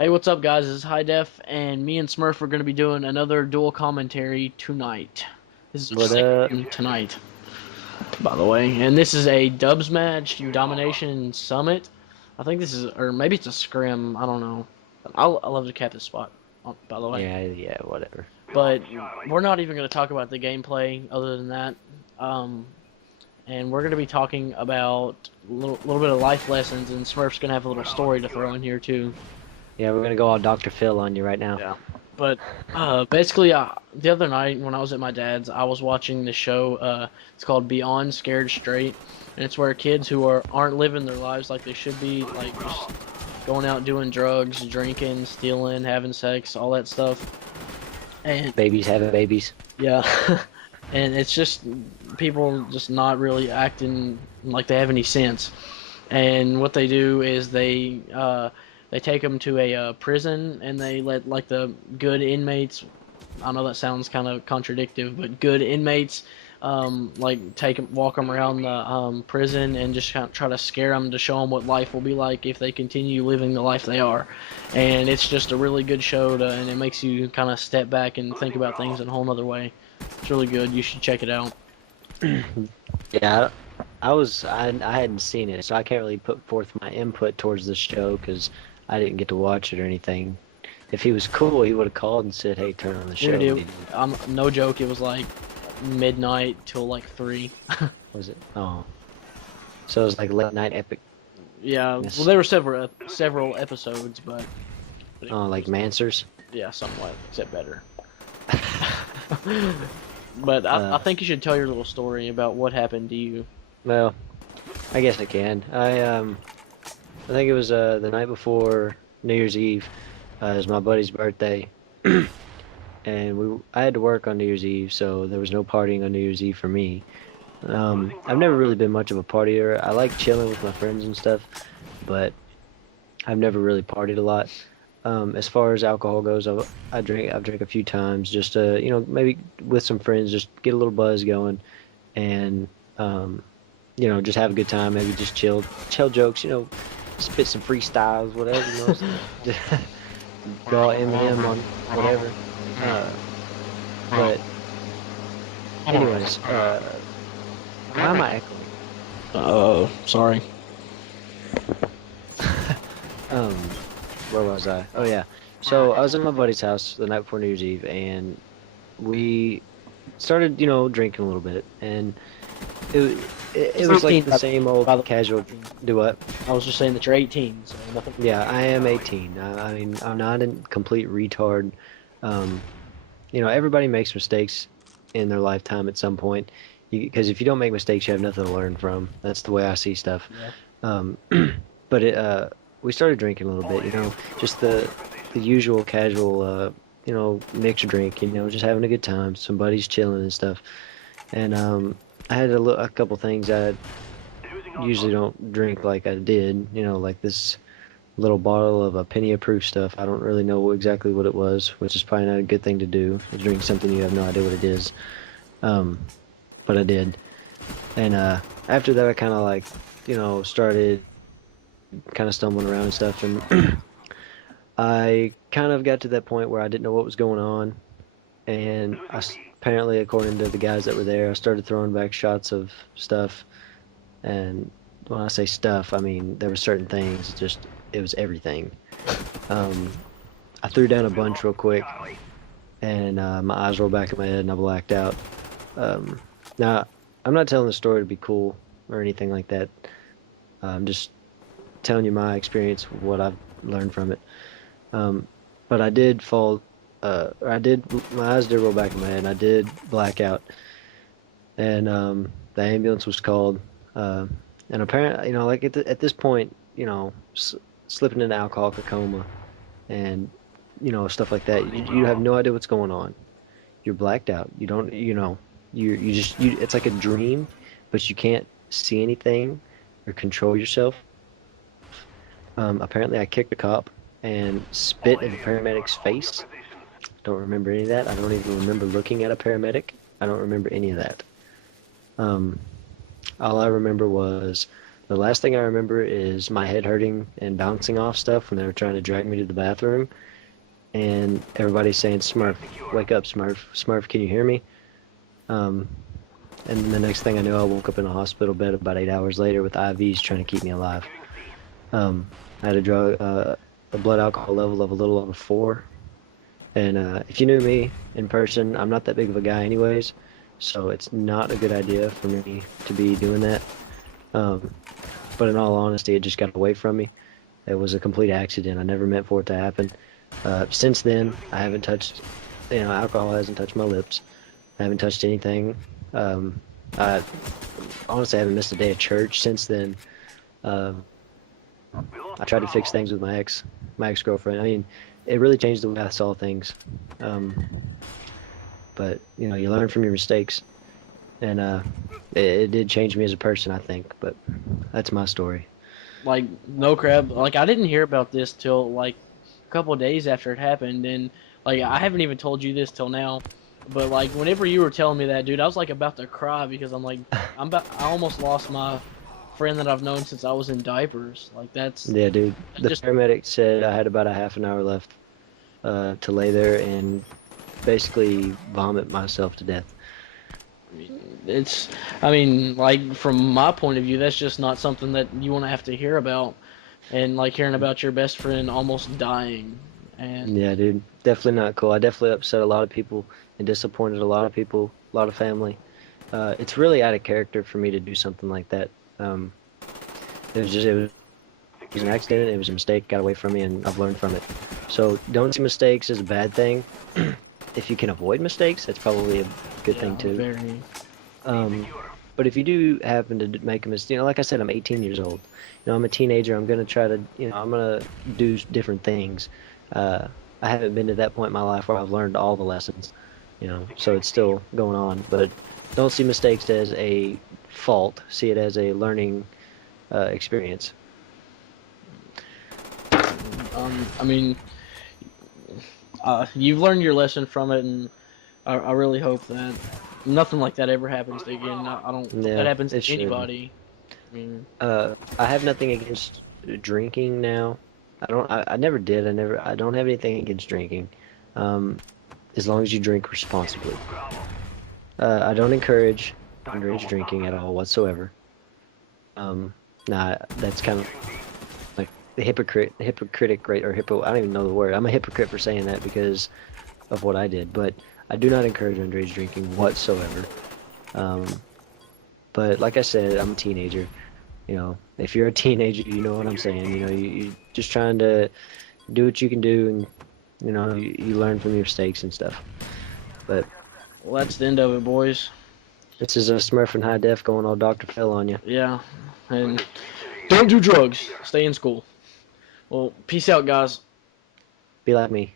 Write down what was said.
Hey, what's up, guys? This is HyyDeff, and me and Smurfff are going to be doing another dual commentary tonight. This is our What second up? game tonight, by the way. And this is a dubs match, your domination summit. I think this is, or maybe it's a scrim. I don't know. I love to cap this spot, by the way. Yeah, whatever. But we're not even going to talk about the gameplay other than that. Um, and we're going to be talking about a little bit of life lessons, and Smurf's going to have a little story to throw in here too. Yeah, we're gonna go all Dr. Phil on you right now. Yeah. But basically, the other night when I was at my dad's, I was watching the show. It's called Beyond Scared Straight, and it's where kids who aren't living their lives like they should be, like just going out doing drugs, drinking, stealing, having sex, all that stuff. And Babies having babies. yeah, and it's just people just not really acting like they have any sense. And what they do is they take them to a prison, and they let like the good inmates. I know that sounds kind of contradictive, but good inmates like walk them around the prison and just kind of try to scare them to show them what life will be like if they continue living the life they are. And it's just a really good show, and it makes you kind of step back and think about things in a whole other way. It's really good. You should check it out. Yeah, I hadn't seen it, so I can't really put forth my input towards the show because I didn't get to watch it or anything. If he was cool, he would have called and said, "Hey, turn on the show." Dude, no joke. It was like midnight till like 3. Was it? Oh, so it was like late night epic. Yeah, well, there were several episodes, but Oh, like Mansers. yeah, somewhat, except better. But I think you should tell your little story about what happened to you. Well, I guess I can. I think it was the night before New Year's Eve. It was my buddy's birthday, and I had to work on New Year's Eve, so there was no partying on New Year's Eve for me. I've never really been much of a partier. I like chilling with my friends and stuff, but I've never really partied a lot. As far as alcohol goes, I've drank a few times, just maybe with some friends, just get a little buzz going, and just have a good time. Maybe just chill jokes, spit some freestyles, whatever, just draw Eminem on whatever. But anyways, why am I echoing? Oh, sorry. Um, where was I? Oh yeah. So I was at my buddy's house the night before New Year's Eve, and we started, drinking a little bit, and it was like the same old casual. Do what? I was just saying that you're 18, so nothing. Yeah, I am 18. I mean, I'm not a complete retard. Everybody makes mistakes in their lifetime at some point, because if you don't make mistakes, you have nothing to learn from. That's the way I see stuff. Yeah. But we started drinking a little bit, just the usual casual, mixed drink, just having a good time. Some buddies chilling and stuff. And I had a couple things I usually don't drink like I did, like this little bottle of a penny of proof stuff. I don't really know exactly what it was, which is probably not a good thing to do. Drink something you have no idea what it is. But I did. And after that, I kind of like, started kind of stumbling around and stuff, and I kind of got to that point where I didn't know what was going on, and apparently, according to the guys that were there, I started throwing back shots of stuff, and when I say stuff, I mean there were certain things, it was everything. I threw down a bunch real quick, and my eyes rolled back in my head, and I blacked out. Now, I'm not telling the story to be cool or anything like that. I'm just telling you my experience, what I've learned from it. But I did fall, my eyes did roll back in my head, and I did black out. And the ambulance was called. And apparently, like at this point, slipping into alcoholic coma and, stuff like that, you have no idea what's going on. You're blacked out. You don't, it's like a dream, but you can't see anything or control yourself. Apparently I kicked a cop and spit in the paramedic's face. Don't remember any of that. I don't even remember looking at a paramedic. I don't remember any of that. All I remember was The last thing I remember is my head hurting and bouncing off stuff when they were trying to drag me to the bathroom, and everybody saying, "Smurf, wake up, Smurf, Smurf, can you hear me?" Um, and then the next thing I knew, I woke up in a hospital bed about 8 hours later with IVs trying to keep me alive. I had a blood alcohol level of a little over 4. And if you knew me in person, I'm not that big of a guy anyways, so it's not a good idea for me to be doing that. Um, but in all honesty, it just got away from me. It was a complete accident. I never meant for it to happen. Since then, I haven't touched, alcohol hasn't touched my lips. I haven't touched anything. I honestly haven't missed a day of church since then. Um, I tried to fix things with my ex-girlfriend. I mean, it really changed the way I saw things. Um, but you learn from your mistakes, and it did change me as a person, I think. But that's my story. Like, no crap. Like, I didn't hear about this till like a couple of days after it happened, and like I haven't even told you this till now. But like, whenever you were telling me that, dude, I was like about to cry because I'm like, I almost lost my friend that I've known since I was in diapers. Like Yeah, dude. that The just paramedic said I had about a half an hour left to lay there and basically vomit myself to death. it's. I mean, like from my point of view, that's just not something that you want to have to hear about. And like hearing about your best friend almost dying, and Yeah, dude. Definitely not cool. I definitely upset a lot of people and disappointed a lot of people, a lot of family. It's really out of character for me to do something like that. Um, it was an accident. It was a mistake. Got away from me, and I've learned from it. So don't see mistakes as a bad thing. If you can avoid mistakes, that's probably a good yeah, thing too. very. Um, but if you do happen to make a mistake, like I said, I'm 18 years old. I'm a teenager. I'm gonna try to, I'm gonna do different things. Uh, I haven't been to that point in my life where I've learned all the lessons, so it's still going on. But don't see mistakes as a fault. See it as a learning experience. I mean, you've learned your lesson from it, and I really hope that nothing like that ever happens again. I don't hope that Yeah, happens it to shouldn't. anybody. I mean, I have nothing against drinking now. I never did. I don't have anything against drinking. Um, as long as you drink responsibly. I don't encourage underage drinking at all whatsoever. Um, nah, that's kind of like the hypocritic, right? Or hippo, I don't even know the word. I'm a hypocrite for saying that because of what I did, but I do not encourage underage drinking whatsoever. Um, but like I said, I'm a teenager. If you're a teenager, you know what I'm saying. You just trying to do what you can do, and you learn from your mistakes and stuff. But well, that's the end of it, boys. this is a Smurf and HyyDeff going all Dr. Phil on you. Yeah, and don't do drugs. Stay in school. Well, peace out, guys. Be like me.